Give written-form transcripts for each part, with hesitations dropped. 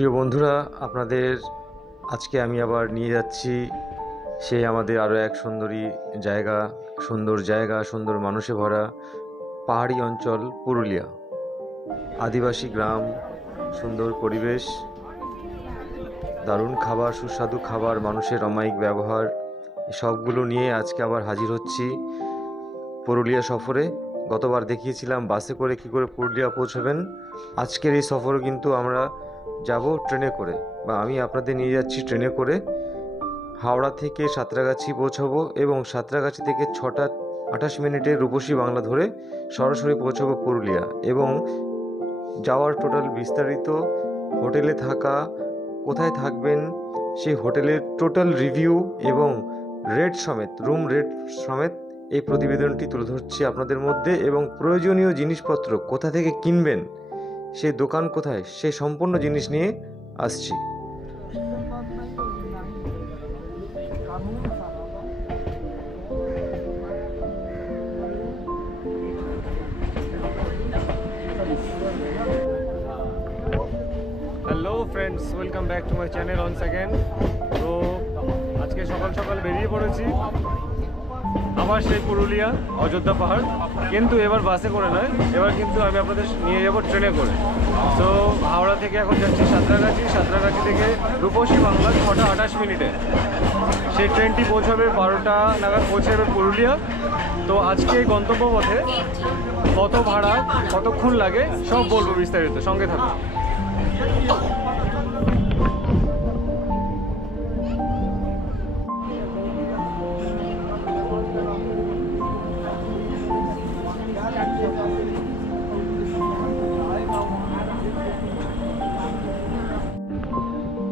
প্রিয় বন্ধুরা, আপনাদের আজকে আমি আবার নিয়ে যাচ্ছি সেই আমাদের আরও এক সুন্দর জায়গা, সুন্দর মানুষে ভরা পাহাড়ি অঞ্চল পুরুলিয়া। আদিবাসী গ্রাম, সুন্দর পরিবেশ, দারুণ খাবার, সুস্বাদু খাবার, মানুষের অমায়িক ব্যবহার, সবগুলো নিয়ে আজকে আবার হাজির হচ্ছি পুরুলিয়া সফরে। গতবার দেখিয়েছিলাম বাসে করে কী করে পুরুলিয়া পৌঁছাবেন। আজকের এই সফরও কিন্তু আমরা যাব ট্রেনে করে, বা আমি আপনাদের নিয়ে যাচ্ছি ট্রেনে করে। হাওড়া থেকে সাঁতরাগাছি পৌঁছাবো এবং সাঁতরাগাছি থেকে 6টা 28 মিনিটে রূপসী বাংলা ধরে সরাসরি পৌঁছাবো পুরুলিয়া। এবং যাওয়ার টোটাল বিস্তারিত, হোটেলে থাকা, কোথায় থাকবেন, সেই হোটেলের টোটাল রিভিউ এবং রুম রেট সমেত এই প্রতিবেদনটি তুলে ধরছি আপনাদের মধ্যে। এবং প্রয়োজনীয় জিনিসপত্র কোথা থেকে কিনবেন, সেই দোকান কোথায়, সেই সম্পূর্ণ জিনিস নিয়ে আসছি। Hello friends, welcome back to my channel on second. তো আজকে সকাল সকাল বেরিয়ে পড়েছি আবার সেই পুরুলিয়া অযোধ্যা পাহাড়, কিন্তু এবার বাসে করে নয়, এবার কিন্তু আমি আপনাদের নিয়ে যাব ট্রেনে করে। তো হাওড়া থেকে এখন যাচ্ছি সাঁতরাগাছি থেকে রূপসী বাংলা 6টা 28 মিনিটে। সেই ট্রেনটি পৌঁছাবে 12টা নাগাদ, পৌঁছাবে পুরুলিয়া। তো আজকে এই গন্তব্যপথে কত ভাড়া, কতক্ষণ লাগে সব বলবো বিস্তারিত, সঙ্গে থাকুন।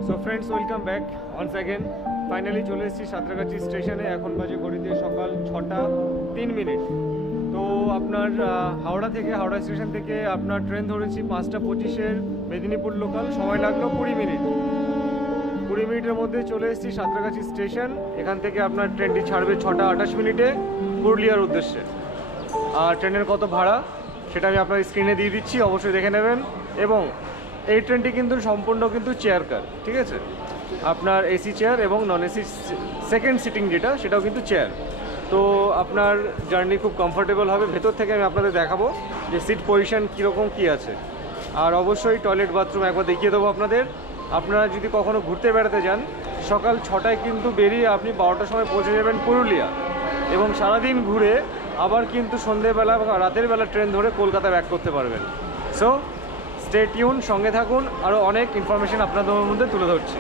So friends, welcome back once again. Finally চলে এসেছি সাঁতরাগাছি স্টেশনে। এখন বাজে ঘড়িতে সকাল 6টা 3 মিনিট। তো আপনার হাওড়া স্টেশন থেকে আপনার ট্রেন ধরেছি 5টা 25-এর মেদিনীপুর লোকাল। সময় লাগলো 20 মিনিট। 20 মিনিটের মধ্যে চলে এসেছি সাঁতরাগাছি স্টেশন। এখান থেকে আপনার ট্রেনটি ছাড়বে 6টা 28 মিনিটে পুরুলিয়ার উদ্দেশ্যে। আর ট্রেনের কত ভাড়া সেটা আমি আপনার স্ক্রিনে দিয়ে দিচ্ছি, অবশ্যই দেখে নেবেন। এবং এই ট্রেনটি কিন্তু সম্পূর্ণ চেয়ার কার, ঠিক আছে? আপনার এসি চেয়ার এবং নন এসি সেকেন্ড সিটিং সেটাও কিন্তু চেয়ার। তো আপনার জার্নি খুব কমফোর্টেবল হবে। ভেতর থেকে আমি আপনাদের দেখাবো যে সিট পজিশন কীরকম কী আছে। আর অবশ্যই টয়লেট বাথরুম একবার দেখিয়ে দেবো আপনাদের। আপনারা যদি কখনও ঘুরতে বেড়াতে যান, সকাল 6টায় কিন্তু বেরিয়ে আপনি 12টার সময় পৌঁছে যাবেন পুরুলিয়া, এবং সারাদিন ঘুরে আবার কিন্তু সন্ধ্যেবেলা বা রাতের বেলা ট্রেন ধরে কলকাতা ব্যাক করতে পারবেন। সো স্টে টিউন, সঙ্গে থাকুন, আরও অনেক ইনফরমেশন আপনাদের মধ্যে তুলে ধরছি।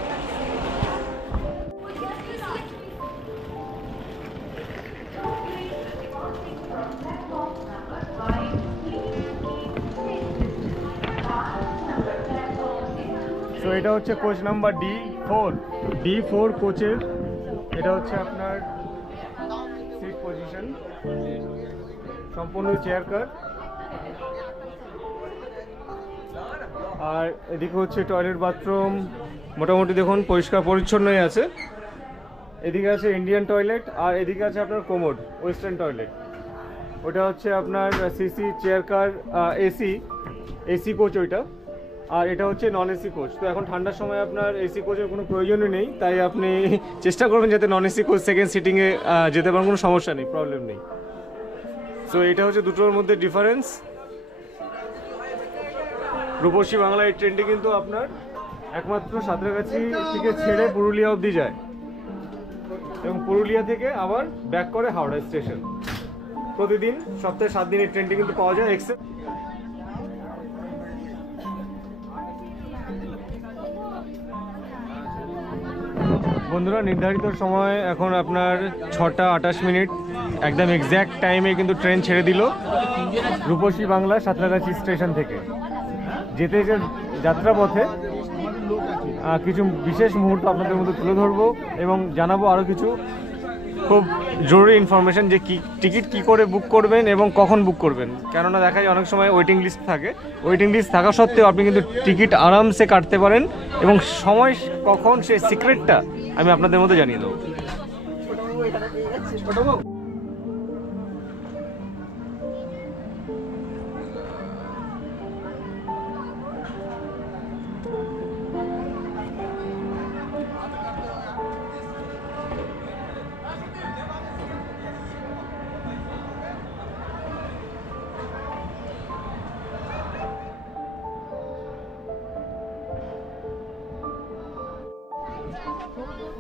তো এটা হচ্ছে কোচ নাম্বার D4 কোচের। এটা হচ্ছে আপনার সিট পজিশন, সম্পূর্ণ চেয়ার কার। আর এদিকে হচ্ছে টয়লেট বাথরুম, মোটামুটি দেখুন পরিষ্কার পরিচ্ছন্নই আছে। এদিকে আছে ইন্ডিয়ান টয়লেট, আর এদিকে আছে আপনার কোমোড ওয়েস্টার্ন টয়লেট। ওটা হচ্ছে আপনার CC chair car, AC coach ওইটা। আর এটা হচ্ছে নন এসি কোচ। তো এখন ঠান্ডার সময় আপনার এসি কোচের কোনো প্রয়োজনই নেই, তাই আপনি চেষ্টা করবেন যাতে নন এসি কোচ সেকেন্ড সিটিংয়ে যেতে পারেন, কোনো সমস্যা নেই, প্রবলেম নেই। সো এটা হচ্ছে দুটোর মধ্যে ডিফারেন্স। রূপসী বাংলা এই ট্রেনটি কিন্তু আপনার একমাত্র সাঁতরাগাছি থেকে ছেড়ে পুরুলিয়া অবধি যায়, এবং পুরুলিয়া থেকে আবার ব্যাক করে হাওড়া স্টেশন। প্রতিদিন সপ্তাহে 7 দিন এই ট্রেনটি কিন্তু পাওয়া যায়। এক্সেপ্ট বন্ধুরা, নির্ধারিত সময় এখন আপনার 6টা 28 মিনিট, একদম এক্স্যাক্ট টাইমে কিন্তু ট্রেন ছেড়ে দিল রূপসী বাংলা সাঁতরাগাছি স্টেশন থেকে। যেতে যাত্রাপথে কিছু বিশেষ মুহূর্ত আপনাদের মধ্যে তুলে ধরবো এবং জানাবো আরও কিছু খুব জরুরি ইনফরমেশন, যে টিকিট কী করে বুক করবেন এবং কখন বুক করবেন। কেননা দেখা যায় অনেক সময় ওয়েটিং লিস্ট থাকে, ওয়েটিং লিস্ট থাকা সত্ত্বেও আপনি কিন্তু টিকিট আরামসে কাটতে পারেন, এবং সময় কখন সেই সিক্রেটটা আমি আপনাদের মধ্যে জানিয়ে দেবো।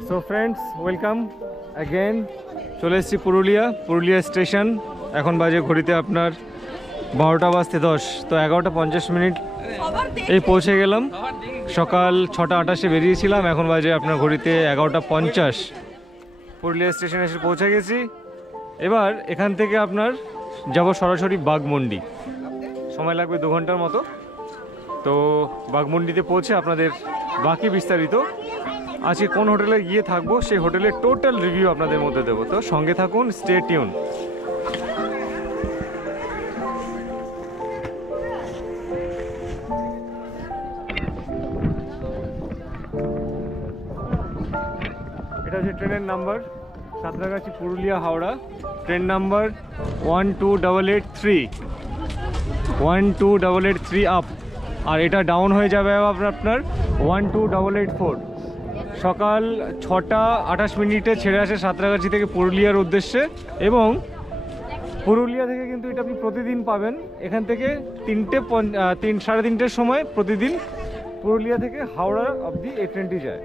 So friends, welcome again. চলে এসেছি পুরুলিয়া স্টেশন। এখন বাজে ঘড়িতে আপনার 12:10। তো 11:50 এই পৌঁছে গেলাম। সকাল 6:28 বেরিয়েছিলাম, এখন বাজে আপনার ঘড়িতে 11:50। পুরুলিয়া স্টেশনে এসে পৌঁছে গেছি। এবার এখান থেকে আপনার যাব সরাসরি বাঘমুন্ডি। সময় লাগবে 2 ঘন্টার মতো। তো বাঘমুন্ডিতে পৌঁছে আপনাদের বাকি বিস্তারিত, আজকে কোন হোটেলে গিয়ে থাকবো সেই হোটেলের টোটাল রিভিউ আপনাদের মধ্যে দেবো। তো সঙ্গে থাকুন, স্টে টিউন। এটা হচ্ছে ট্রেনের number, Santragachi Purulia Howrah. Train number 12883, 12883 up. আর এটা ডাউন হয়ে যাবে আপনার 12884। সকাল 6:28 ছেড়ে আসে সাঁতরাগাছি থেকে পুরুলিয়ার উদ্দেশ্যে। এবং পুরুলিয়া থেকে কিন্তু এটা আপনি প্রতিদিন পাবেন। এখান থেকে 3:30-3:30 সময় প্রতিদিন পুরুলিয়া থেকে হাওড়া অবধি এই ট্রেনটি যায়।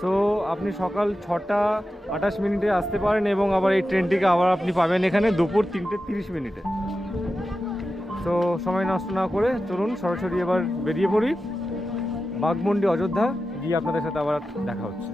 সো আপনি সকাল 6:28 আসতে পারেন এবং আবার এই ট্রেনটিকে আবার আপনি পাবেন এখানে দুপুর 3:30। তো সময় নষ্ট না করে চলুন সরাসরি এবার বেরিয়ে পড়ি বাঘমুন্ডি অযোধ্যা গিয়ে আপনাদের সাথে আবার দেখা হচ্ছে।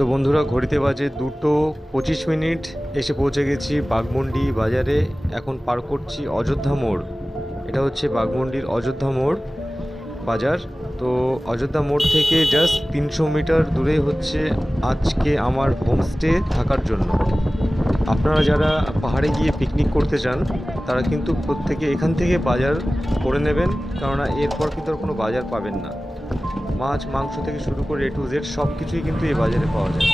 তো বন্ধুরা, ঘড়িতে বাজে 2:25। এসে পৌঁছে গেছি বাঘমুন্ডি বাজারে। এখন পার করছি অযোধ্যা মোড়। এটা হচ্ছে বাঘমুন্ডির অযোধ্যা মোড় বাজার। তো অযোধ্যা মোড় থেকে জাস্ট 300 মিটার দূরে হচ্ছে আজকে আমার হোমস্টে থাকার জন্য। আপনারা যারা পাহাড়ে গিয়ে পিকনিক করতে চান তারা কিন্তু প্রত্যেকে এখান থেকে বাজার করে নেবেন, কেননা এরপর কিন্তু আর কোনো বাজার পাবেন না। মাছ মাংস থেকে শুরু করে A to Z সব কিছুই কিন্তু এই বাজারে পাওয়া যায়।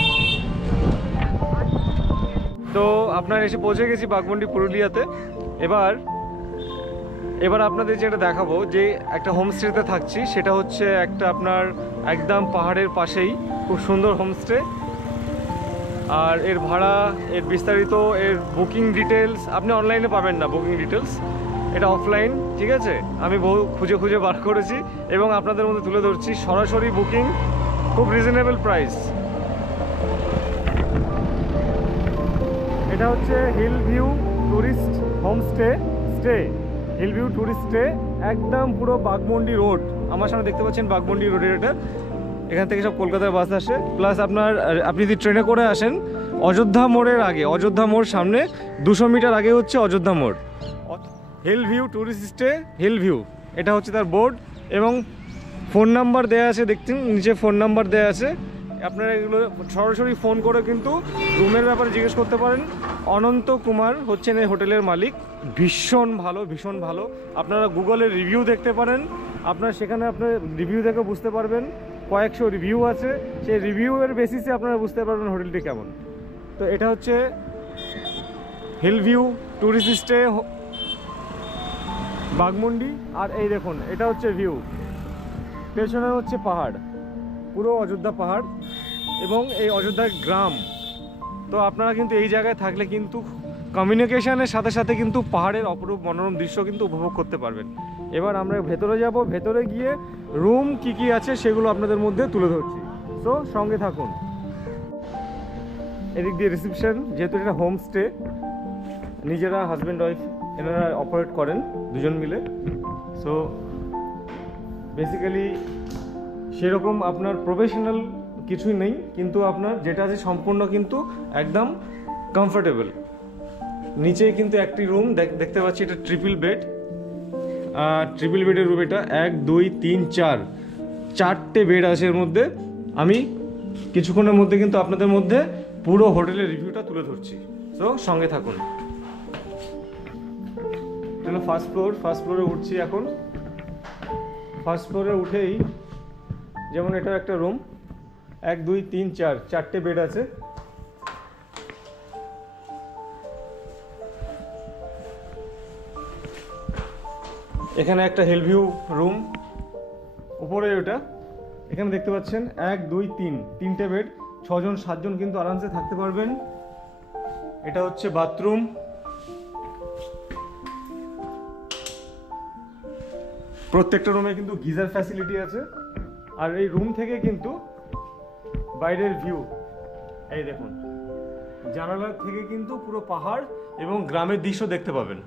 তো আপনার এসে পৌঁছে গেছি বাঘমুন্ডি পুরুলিয়াতে। এবার আপনাদের যেটা দেখাবো, যে একটা হোমস্টেতে থাকছি, সেটা হচ্ছে একটা আপনার একদম পাহাড়ের পাশেই খুব সুন্দর হোমস্টে। আর এর ভাড়া, এর বিস্তারিত, এর বুকিং ডিটেলস আপনি অনলাইনে পাবেন না। বুকিং ডিটেলস এটা অফলাইন, ঠিক আছে? আমি বহু খুঁজে বার করেছি এবং আপনাদের মধ্যে তুলে ধরছি। সরাসরি বুকিং, খুব রিজনেবল প্রাইস। এটা হচ্ছে hill view tourist homestay, hill view tourist stay, একদম পুরো বাঘমুন্ডি রোড। আমার সামনে দেখতে পাচ্ছেন বাঘমুন্ডি রোডের এটা। এখান থেকে সব কলকাতার বাস আসে। প্লাস আপনি যদি ট্রেনে করে আসেন, অযোধ্যা মোড়ের আগে, অযোধ্যা মোড় সামনে 200 মিটার আগে হচ্ছে অযোধ্যা মোড়। Hill view tourist stay, hill view এটা হচ্ছে তার বোর্ড এবং ফোন নাম্বার দেওয়া আছে, দেখছেন নিচে ফোন নাম্বার দেওয়া আছে। আপনারা এগুলো সরাসরি ফোন করে কিন্তু রুমের ব্যাপারে জিজ্ঞেস করতে পারেন। অনন্ত কুমার হচ্ছেন এই হোটেলের মালিক, ভীষণ ভালো, ভীষণ ভালো। আপনারা গুগলে রিভিউ দেখতে পারেন, আপনারা সেখানে আপনার রিভিউ দেখে বুঝতে পারবেন। কয়েকশো রিভিউ আছে, সেই রিভিউয়ের বেসিসে আপনারা বুঝতে পারবেন হোটেলটি কেমন। তো এটা হচ্ছে hill view tourist stay Baghmundi. আর এই দেখুন এটা হচ্ছে ভিউ, পেছনে হচ্ছে পাহাড়, পুরো অযোধ্যা পাহাড় এবং এই অযোধ্যার গ্রাম। তো আপনারা কিন্তু এই জায়গায় থাকলে কিন্তু কমিউনিকেশনের সাথে সাথে কিন্তু পাহাড়ের অপরূপ মনোরম দৃশ্য কিন্তু উপভোগ করতে পারবেন। এবার আমরা ভেতরে যাব, ভেতরে গিয়ে রুম কি কি আছে সেগুলো আপনাদের মধ্যে তুলে ধরছি। তো সঙ্গে থাকুন। এদিক দিয়ে রিসেপশন, যেহেতু এটা হোমস্টে, নিজেরা হাজব্যান্ড ওয়াইফ এনারা অপারেট করেন দুজন মিলে। সো বেসিক্যালি সেরকম আপনার প্রফেশনাল কিছুই নেই, কিন্তু আপনার যেটা আছে সম্পূর্ণ কিন্তু একদম কমফোর্টেবল। নিচে কিন্তু একটি রুম দেখতে পাচ্ছি, এটা ট্রিপল বেড, ট্রিপল বেডের রুম এটা। 1 2 3 4 4টে বেড আছে এর মধ্যে। আমি কিছুক্ষণের মধ্যে কিন্তু আপনাদের মধ্যে পুরো হোটেলের রিভিউটা তুলে ধরছি। তো সঙ্গে থাকুন। চলো ফার্স্ট ফ্লোর, ফার্স্ট ফ্লোরে উঠছি এখন। ফার্স্ট ফ্লোরে উঠেই যেমন এটা একটা রুম, 1 2 3 4 4টে বেড আছে। এখানে একটা হিল ভিউ রুম, উপরে ওটা এখানে দেখতে পাচ্ছেন 1 2 3 3টে বেড, 6 জন 7 জন কিন্তু আরামসে থাকতে পারবেন। এটা হচ্ছে বাথরুম, প্রত্যেকটা রুমে কিন্তু গিজার ফ্যাসিলিটি আছে। আর এই রুম থেকে কিন্তু বাইরের ভিউ এই দেখুন, জানালা থেকে কিন্তু পুরো পাহাড় এবং গ্রামের দৃশ্য দেখতে পাবেন।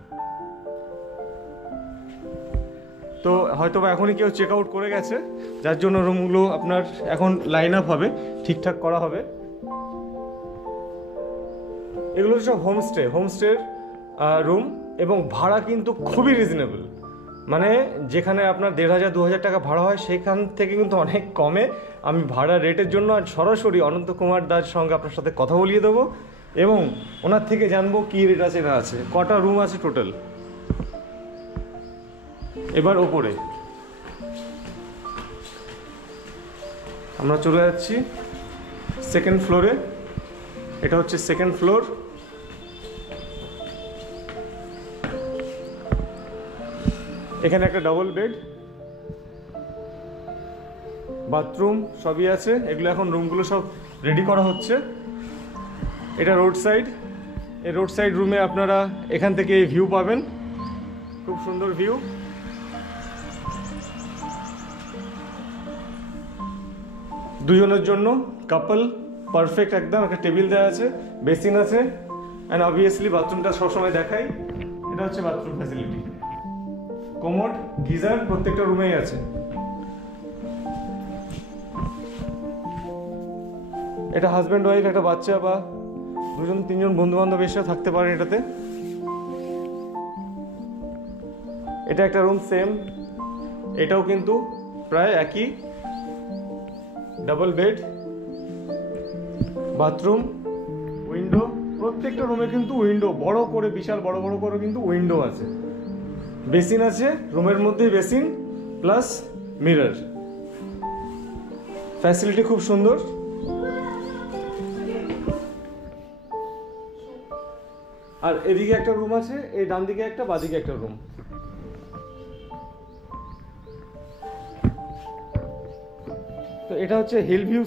তো হয়তো বা এখনই কেউ চেক আউট করে গেছে, যার জন্য রুমগুলো আপনার এখন লাইন আপ হবে, ঠিকঠাক করা হবে। এগুলো সব হোমস্টের রুম এবং ভাড়া কিন্তু খুবই রিজনেবল। মানে যেখানে আপনার 1500 2000 টাকা ভাড়া হয়, সেখান থেকে কিন্তু অনেক কমে আমি ভাড়া রেটের জন্য আজ সরাসরি অনন্ত কুমার দার সঙ্গে আপনার সাথে কথা বলিয়ে দেবো এবং ওনার থেকে জানবো কী রেট আছে না আছে, কটা রুম আছে টোটাল। এবার ওপরে আমরা চলে যাচ্ছি সেকেন্ড ফ্লোরে। এটা হচ্ছে সেকেন্ড ফ্লোর। এখানে একটা ডবল বেড, বাথরুম সবই আছে। এগুলো এখন রুমগুলো সব রেডি করা হচ্ছে। এটা রোড সাইড, এই রোড সাইড রুমে আপনারা এখান থেকে ভিউ পাবেন, খুব সুন্দর ভিউ। দুজনের জন্য কাপল পারফেক্ট একদম। একটা টেবিল দেওয়া আছে, বেসিন আছে, অ্যান্ড অবভিয়াসলি বাথরুমটা সবসময় দেখাই। এটা হচ্ছে বাথরুম ফ্যাসিলিটি, কোমোড, গিজার প্রত্যেকটা রুমেই আছে। এটা হাজব্যান্ড ওয়াইফ, একটা বাচ্চা বা 2 3 জন বন্ধু বান্ধব এসে থাকতে পারেন এটাতে। এটা একটা রুম সেম, এটাও কিন্তু প্রায় একই, ডাবল বেড, বাথরুম, উইন্ডো। প্রত্যেকটা রুমে কিন্তু উইন্ডো বড় করে, বিশাল বড় বড় করে কিন্তু উইন্ডো আছে। বেসিন আছে রুমের মধ্যে, বেসিন প্লাস মিরর, ফ্যাসিলিটি খুব সুন্দর। আর এদিকে একটা রুম আছে, এই ডান দিকে একটা, বাদিকে একটা রুম। তো এটা হচ্ছে হিল ভিউ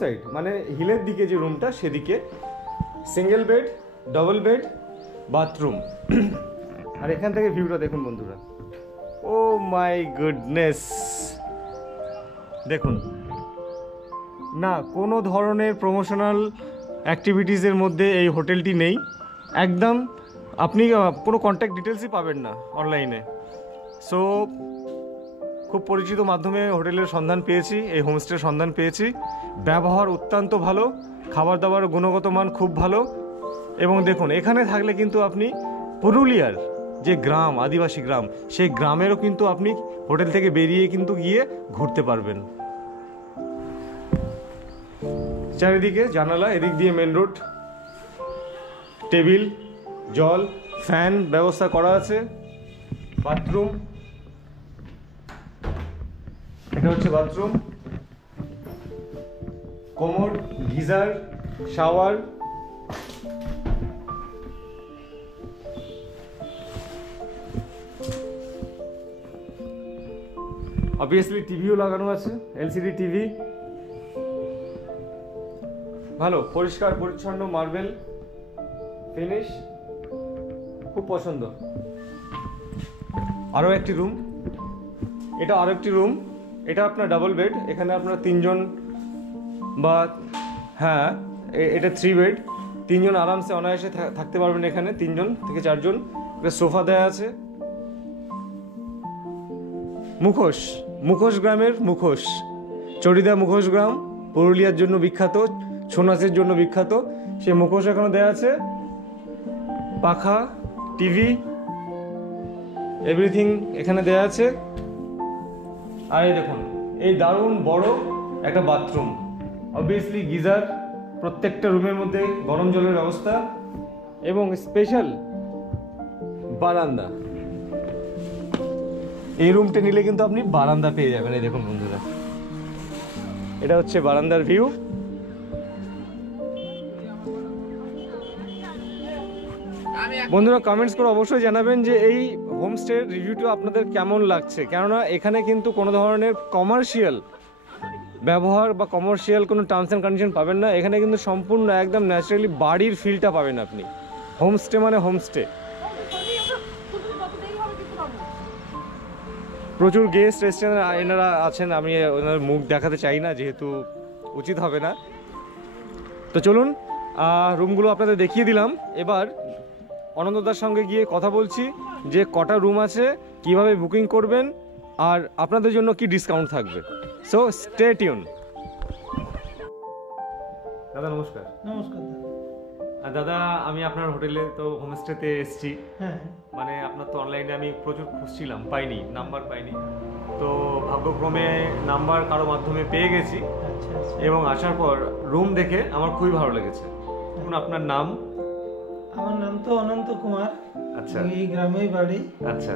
সাইড মানে হিলের দিকে যে রুমটা, সেদিকে single bed, double bed, bathroom. আর এখান থেকে ভিউটা দেখুন বন্ধুরা, ও মাই গুডনেস, দেখুন না কোনো ধরনের প্রমোশনাল অ্যাক্টিভিটিসের মধ্যে এই হোটেলটি নেই। একদম আপনি কোনো কন্ট্যাক্ট ডিটেলসই পাবেন না অনলাইনে। সো খুব পরিচিত মাধ্যমে হোটেলের সন্ধান পেয়েছি, এই হোমস্টের সন্ধান পেয়েছি। ব্যবহার অত্যন্ত ভালো, খাবার দাবার গুণগত মান খুব ভালো। এবং দেখুন এখানে থাকলে কিন্তু আপনি পুরুলিয়ার যে গ্রাম, আদিবাসী গ্রাম, সেই গ্রামেরও কিন্তু আপনি হোটেল থেকে বেরিয়ে কিন্তু গিয়ে ঘুরতে পারবেন। চারিদিকে জানালা, এদিক দিয়ে মেন রোড, টেবিল, জল, ফ্যান ব্যবস্থা করা আছে, বাথরুম, এটা হচ্ছে bathroom, commode, geyser, shower, obviously টিভিও লাগানো আছে, এলসিডি টিভি, ভালো পরিষ্কার পরিচ্ছন্ন মার্বেল ফিনিশ, খুব পছন্দ। আরও একটি রুম, এটা আরও একটি রুম, এটা আপনার ডাবল বেড, এখানে আপনার 3 জন বা হ্যাঁ এটা 3 বেড, 3 জন আরামসে অনায়াসে থাকতে পারবেন এখানে, 3 জন থেকে 4 জন। সোফা দেওয়া আছে। মুখোশ, মুখোশ গ্রামের মুখোশ, চড়িদা মুখোশ গ্রাম পুরুলিয়ার জন্য বিখ্যাত, ছৌ নাচের জন্য বিখ্যাত, সে মুখোশ এখানে দেওয়া আছে। পাখা, টিভি, এভরিথিং এখানে দেওয়া আছে। আর এই দেখুন, এই দারুণ বড় একটা বাথরুম, অবভিয়াসলি গিজার, প্রত্যেকটা রুমের মধ্যে গরম জলের ব্যবস্থা এবং স্পেশাল বারান্দা। এই রুমটা নিলে কিন্তু আপনি বারান্দা পেয়ে যাবেন। এই দেখুন বন্ধুরা, এটা হচ্ছে বারান্দার ভিউ। বন্ধুরা কমেন্টস করে অবশ্যই জানাবেন যে এই হোমস্টের রিভিউটা আপনাদের কেমন লাগছে, কেননা এখানে কিন্তু কোনো ধরনের কমার্শিয়াল ব্যবহার বা কমার্শিয়াল কোনো টার্মস অ্যান্ড কন্ডিশন পাবেন না। এখানে কিন্তু সম্পূর্ণ একদম ন্যাচারালি বাড়ির ফিলটা পাবেন আপনি। হোমস্টে মানে হোমস্টে। প্রচুর গেস্ট এসছেন, এনারা আছেন, আমি ওনার মুখ দেখাতে চাই না যেহেতু উচিত হবে না। তো চলুন রুমগুলো আপনাদের দেখিয়ে দিলাম। এবার অনন্তদার সঙ্গে গিয়ে কথা বলছি যে কটা রুম আছে, কিভাবে বুকিং করবেন আর আপনাদের জন্য কি ডিসকাউন্ট থাকবে। So stay tune. দাদা নমস্কার। নমস্কার দাদা, আমি আপনার হোটেলে তো হোমস্টেতে এসেছি। হ্যাঁ, মানে আপনার তো অনলাইনে আমি প্রচুর খুঁজছিলাম, পাইনি, নাম্বার পাইনি। তো ভাগ্যক্রমে নাম্বার কারো মাধ্যমে পেয়ে গেছি। আচ্ছা আচ্ছা। এবং আসার পর রুম দেখে আমার খুবই ভালো লেগেছে। এখন আপনার নাম? আমার নাম তো অনন্ত কুমার। আচ্ছা। এই গ্রামেই বাড়ি। আচ্ছা।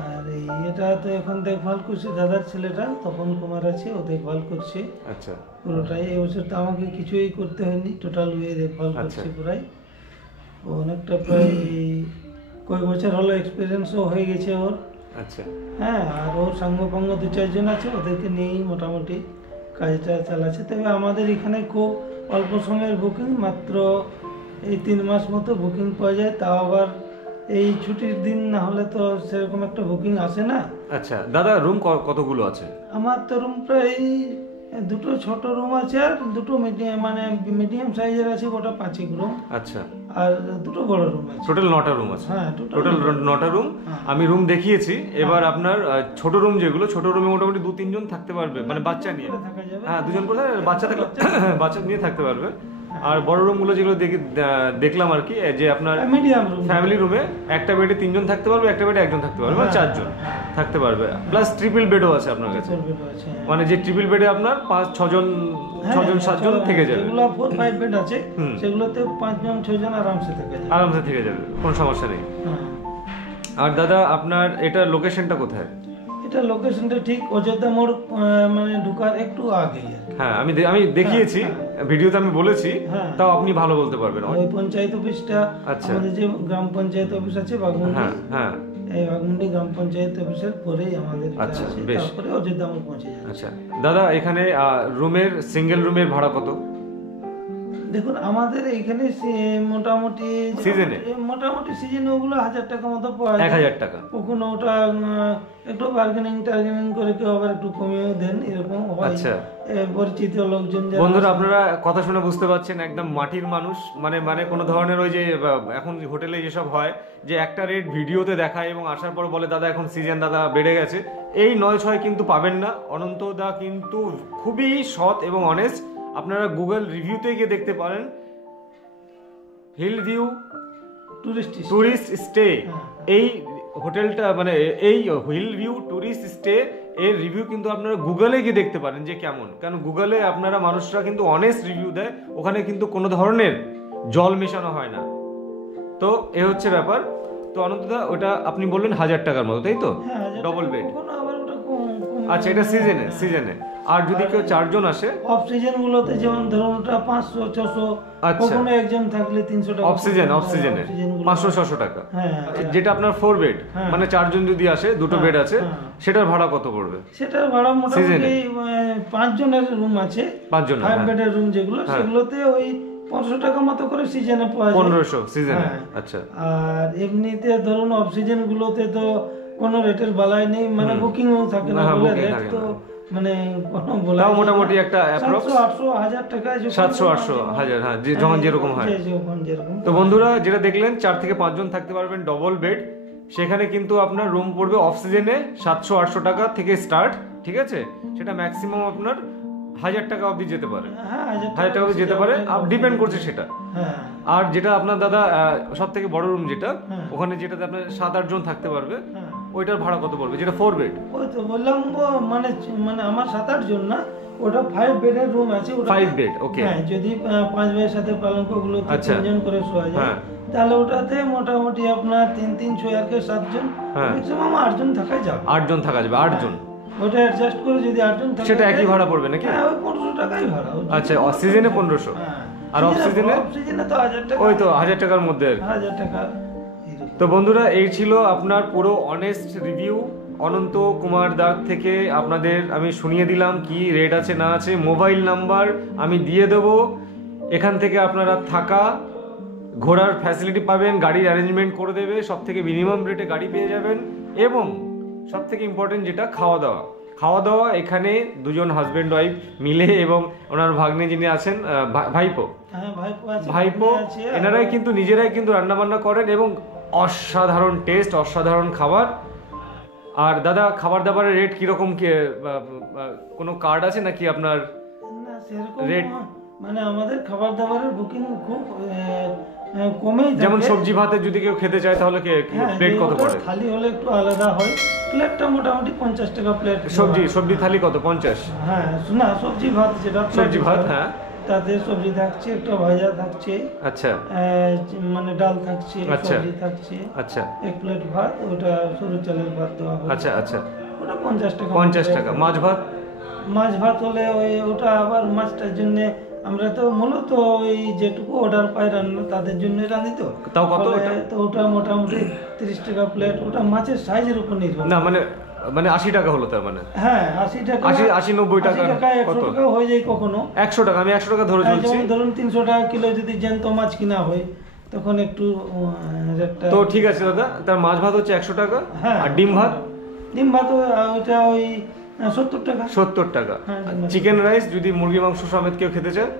আর এটা তো এখন দেখভাল করছে দাদার ছেলেটা তপন কুমার আছে, ও দেখভাল করছে। আচ্ছা। পুরোটাই এই বছর তো আমাকে কিছুই করতে হয়নি, টোটাল ওয়ে দেখভাল করছে পুরাই। ও অনেকটা প্রায় কয়েক বছর হলো এক্সপিরিয়েন্সও হয়ে গেছে ওর। আচ্ছা। হ্যাঁ, আর ওর সঙ্গপাঙ্গ 2-4 জন আছে, ওদেরকে নিয়েই মোটামুটি কাজটা চালাচ্ছে। তবে আমাদের এখানে খুব অল্প সময়ের বুকিং, মাত্র এই 3 মাস মতো বুকিং পাওয়া যায়, তাও আবার এই ছুটির দিন না হলে তো সেরকম একটা বুকিং আসে না। আচ্ছা দাদা, রুম কতগুলো আছে? আমার তো রুম প্রায় 2টো ছোট রুম আছে আর 2টো মিডিয়াম সাইজের আছে, ওটা 5 রুম। আচ্ছা। আর 2টো বড় রুম আছে। টোটাল 9টা রুম আছে। হ্যাঁ, টোটাল 9টা রুম। আমি রুম দেখিয়েছি। এবার আপনার ছোট রুম যেগুলো, ছোট রুমে মোটামুটি 2-3 জন থাকতে পারবে, মানে বাচ্চা নিয়ে। হ্যাঁ, 2 জন করে বাচ্চা থাকলে বাচ্চা নিয়ে থাকতে পারবে। আর বড় রুমগুলো যেগুলো দেখলাম আর কি, যে আপনার মিডিয়াম রুম, ফ্যামিলি রুমে একটা বেডে 3 জন থাকতে পারবে, একটা বেডে 1 জন থাকতে পারবে, মানে 4 জন থাকতে পারবে। প্লাস ট্রিপল বেডও আছে আপনার কাছে, মানে যে ট্রিপল বেডে আপনার 5-6 জন 7 জন থেকে যাবে। যেগুলো 4-5 বেড আছে সেগুলোতে 5 জন 6 জন আরামসে থেকে যাবে, কোনো সমস্যা নেই। আর দাদা, আপনার এটা লোকেশনটা কোথায়? এটা লোকেশনটা ঠিক অযোধ্যা মোড়, মানে ঢোকার একটু আগে। হ্যাঁ, আমি দেখিয়েছি, ভিডিওতে আমি বলেছি, তাও আপনি ভালো বলতে পারবেন। ওই পঞ্চায়েত অফিসটা, আমাদের যে গ্রাম পঞ্চায়েত অফিস আছে বাগমুন্ডি, হ্যাঁ, এই বাগমুন্ডি গ্রাম পঞ্চায়েত অফিসের পরেই আমাদের আছে, তারপরে অযোধ্যা মোড় পৌঁছে যাবে। আচ্ছা দাদা, এখানে রুমের সিঙ্গেল রুমের ভাড়া কত? দেখুন, আমাদের এখানে মোটামুটি সিজনে ওগুলো 1000 টাকা মতো পাওয়া যায়। 1000 টাকা। কখনো ওটা একটু বার্গেনিং করে কেউ আবার একটু কমিয়েও দেন, এরকম হয়। আচ্ছা। পরিচিত লোকজন। বন্ধুরা, আপনারা কথা শুনে বুঝতে পারছেন, একদম মাটির মানুষ, মানে কোনো ধরনের ওই যে এখন হোটেলে যেসব হয় যে একটা রেট ভিডিওতে দেখায় এবং আসার পর বলে দাদা এখন সিজন দাদা বেড়ে গেছে, এই 9-6 কিন্তু পাবেন না। অনন্ত দা কিন্তু খুবই সৎ এবং অনেস্ট। আপনারা গুগল রিভিউতে গিয়ে দেখতে পারেন, হিল ভিউ টুরিস্ট স্টে। এই হোটেলটা মানে এই হিল ভিউ টুরিস্ট স্টে এর রিভিউ কিন্তু আপনারা গুগলে গিয়ে দেখতে পারেন যে কেমন, কারণ গুগলে আপনারা মানুষরা কিন্তু অনেস্ট রিভিউ দেয়, ওখানে কিন্তু কোনো ধরনের জল মেশানো হয় না। তো এ হচ্ছে ব্যাপার। তো অনন্তদা ওটা আপনি বললেন 1000 টাকার মতো, তাই তো? Double bed. আচ্ছা, এটা সিজনে। আর যদি কেউ 4 জন আসে অফ সিজন গুলোতে, যেমন ধরুন ওটা 500 600, কখনো একজন থাকলে 300 টাকা। অফ সিজনে 500-600 টাকা। যেটা আপনার 4 বেড, মানে 4 জন যদি আসে, দুটো বেড আছে, সেটার ভাড়া কত পড়বে? সেটার ভাড়া মোটামুটি 5 জনের রুম আছে, 5 জনের 5 বেডের রুম যেগুলো, সেগুলোতে ওই 500 টাকা মতো করে সিজনে পাওয়া যায়। 1500 সিজনে। আচ্ছা। আর এমনিতে ধরুন অফ সিজন গুলোতে তো কোনো রেটের বালাই নেই, মানে বুকিং থাকে না বলে রেট তো মানে কোনো বলা, মোটামুটি একটা অ্যাপ্রক্স 700 800 1000 টাকা, 700 800 1000, হ্যাঁ, যখন যেরকম হয়। তো বন্ধুরা যেটা দেখলেন, 4 থেকে 5 জন থাকতে পারবেন, ডবল বেড। সেখানে কিন্তু আপনার রুম পড়বে অফ সিজনে 700-800 টাকা থেকে স্টার্ট, ঠিক আছে? সেটা ম্যাক্সিমাম আপনার 1000 টাকা অবধি যেতে পারে, 1000 টাকা অবধি যেতে পারে, ডিপেন্ড করছে সেটা। আর যেটা আপনার দাদা সব থেকে বড় রুম যেটা, ওখানে যেটাতে আপনার 7-8 জন থাকতে পারবে, ওইটার ভাড়া কত পড়বে? যেটা 4 বেড। ওই তো বললাম, মানে আমার 7-8 জন না, ওটা 5 বেডের রুম আছে, ওটা 5 বেড। ওকে। হ্যাঁ, যদি 5 বেডের সাথে পালঙ্কগুলো 3 জন করে শোয়া যায়, তাহলে ওটাতে মোটামুটি আপনার 3 6 আর 7 জন, ম্যাক্সিমাম 8 জন থাকা যাবে। 8 জন থাকা যাবে, 8 জন। ওটা অ্যাডজাস্ট করে যদি 8 জন থাকে, সেটা একই ভাড়া পড়বে নাকি? হ্যাঁ, ওই 1500 টাকাই ভাড়া। আচ্ছা, সিজনে 1500। আর অফ সিজনে তো 1000 টাকা। ওই তো 1000 টাকার মধ্যে। 1000 টাকা। তো বন্ধুরা, এই ছিল আপনার পুরো অনেস্ট রিভিউ অনন্ত কুমার দাগ থেকে। আপনাদের আমি শুনিয়ে দিলাম কি রেট আছে না আছে, মোবাইল নাম্বার আমি দিয়ে দেবো। এখান থেকে আপনারা থাকা, ঘোরার ফ্যাসিলিটি পাবেন, গাড়ির অ্যারেঞ্জমেন্ট করে দেবে, সব থেকে মিনিমাম রেটে গাড়ি পেয়ে যাবেন। এবং সব থেকে ইম্পর্টেন্ট যেটা, খাওয়া দাওয়া এখানে 2 জন হাজব্যান্ড ওয়াইফ মিলে, এবং ওনার ভাগ্নে যিনি আছেন, ভাইপো, এনারাই কিন্তু নিজেরাই কিন্তু রান্না বান্না করেন, এবং অসাধারণ টেস্ট, অসাধারণ খাবার। আর দাদা, খাবার দাবারের রেট কিরকম, কোনো কার্ড আছে নাকি আপনার? রেট মানে আমাদের খাবার দাবারের বুকিং খুব কমেই থাকে। যেমন সবজি ভাতে যদি কেউ খেতে চায়, তাহলে প্লেট কত পড়ে? থালি হলে একটু আলাদা হয়, প্লেটটা মোটামুটি 50 টাকা প্লেট। সবজি থালি কত? 50? হ্যাঁ, না, সবজি ভাত যেটা, সবজি ভাত, হ্যাঁ, তাতে সবজি থাকছে, একটা ভাজা থাকছে, আচ্ছা, মানে ডাল থাকছে, সবজি থাকছে, আচ্ছা, 1 প্লেট ভাত, ওটা সরু চালের ভাত দেওয়া হয়। আচ্ছা, ওটা 50 টাকা। 50 টাকা। মাছ ভাত হলে ওটা আবার মাছটার জন্য আমরা তো মূলত ওই যেটুকু অর্ডার পাই রান্না, তাদের জন্য রাঁধি, তো তাও কত? তো ওটা মোটামুটি 30 টাকা প্লেট। ওটা মাছের সাইজের উপর নির্ভর। না, মানে 80 টাকা হলো তার মানে? হ্যাঁ, 80 টাকা, 80-90 টাকা, 100 টাকা হয়ে যায় কখনো। 100 টাকা, আমি 100 টাকা ধরে চলছি। ধরুন 300 টাকা কিলো যদি জ্যান্ত মাছ কিনা হয়, তখন একটু রেটটা। তো ঠিক আছে দাদা, তার মাছ ভাত হচ্ছে 100 টাকা। আর ডিম ভাত ওইটা ওই 70 টাকা। 70 টাকা। চিকেন রাইস যদি মুরগি মাংস সমেত কেউ খেতে চায়,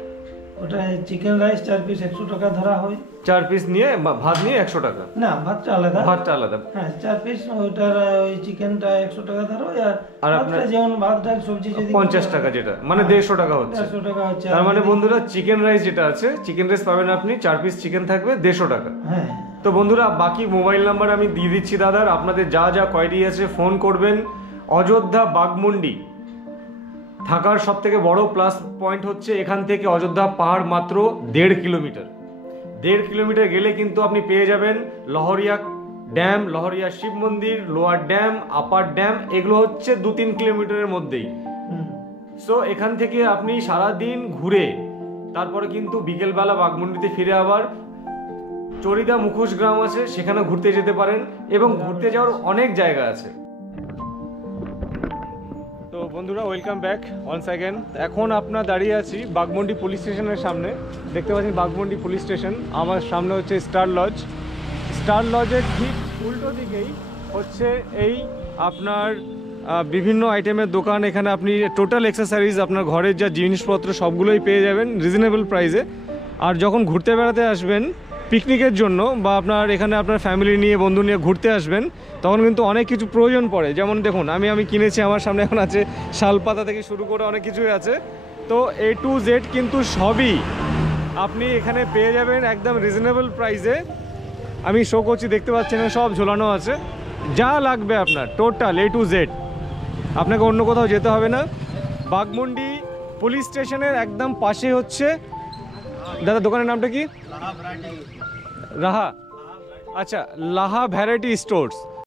ওটা চিকেন রাইস 4 পিস 100 টাকা ধরা হয়। 4 পিস নিয়ে ভাত নিয়ে 100 টাকা? না, ভাতটা আলাদা। হ্যাঁ, 4 পিস, ওইটার ওই চিকেনটা 100 টাকা ধরো। আর আপনার যেমন ভাত ডাল সবজি যদি 50 টাকা, যেটা মানে 150 টাকা হচ্ছে। তার মানে বন্ধুরা, চিকেন রাইস যেটা আছে, চিকেন রাইস পাবেন আপনি, 4 পিস চিকেন থাকবে 150 টাকা। হ্যাঁ। তো বন্ধুরা, বাকি মোবাইল নাম্বার আমি দিয়ে দিচ্ছি দাদার, আপনাদের যা কোয়ারি আছে ফোন করবেন। অযোধ্যা বাগমুন্ডি থাকার সব থেকে বড় প্লাস পয়েন্ট হচ্ছে, এখান থেকে অযোধ্যা পাহাড় মাত্র 1.5 কিলোমিটার। 1.5 কিলোমিটার গেলে কিন্তু আপনি পেয়ে যাবেন লহরিয়া ড্যাম, লহরিয়া শিব মন্দির, লোয়ার ড্যাম, আপার ড্যাম, এগুলো হচ্ছে 2-3 কিলোমিটারের মধ্যেই। সো এখান থেকে আপনি সারাদিন ঘুরে তারপরে কিন্তু বিকেলবেলা বাগমুন্ডিতে ফিরে আবার চরিদা মুখোশ গ্রাম আছে, সেখানে ঘুরতে যেতে পারেন, এবং ঘুরতে যাওয়ার অনেক জায়গা আছে। তো বন্ধুরা, ওয়েলকাম ব্যাক ওয়ান্স অ্যাগেন। এখন আপনার দাঁড়িয়ে আছি বাগমুন্ডি পুলিশ স্টেশনের সামনে। দেখতে পাচ্ছেন বাগমুন্ডি পুলিশ স্টেশন, আমার সামনে হচ্ছে স্টার লজের ঠিক উল্টো দিকেই হচ্ছে এই আপনার বিভিন্ন আইটেমের দোকান। এখানে আপনি টোটাল অ্যাক্সেসরিজ, আপনার ঘরের যা জিনিসপত্র সবগুলোই পেয়ে যাবেন রিজনেবল প্রাইসে। আর যখন ঘুরতে বেড়াতে আসবেন পিকনিকের জন্য, বা আপনার এখানে আপনার ফ্যামিলি নিয়ে, বন্ধু নিয়ে ঘুরতে আসবেন, তখন কিন্তু অনেক কিছু প্রয়োজন পড়ে। যেমন দেখুন, আমি কিনেছি, আমার সামনে এখন আছে শালপাতা থেকে শুরু করে অনেক কিছুই আছে। তো A to Z কিন্তু সবই আপনি এখানে পেয়ে যাবেন একদম রিজনেবল প্রাইসে। আমি শো করছি, দেখতে পাচ্ছেন সব ঝোলানো আছে। যা লাগবে আপনার টোটাল A to Z, আপনাকে অন্য কোথাও যেতে হবে না। বাঘমুন্ডি পুলিশ স্টেশনের একদম পাশে হচ্ছে, দাদা দোকানের নামটা কি? রাহা, আচ্ছা লাহা ভ্যারাইটি স্টোর্স।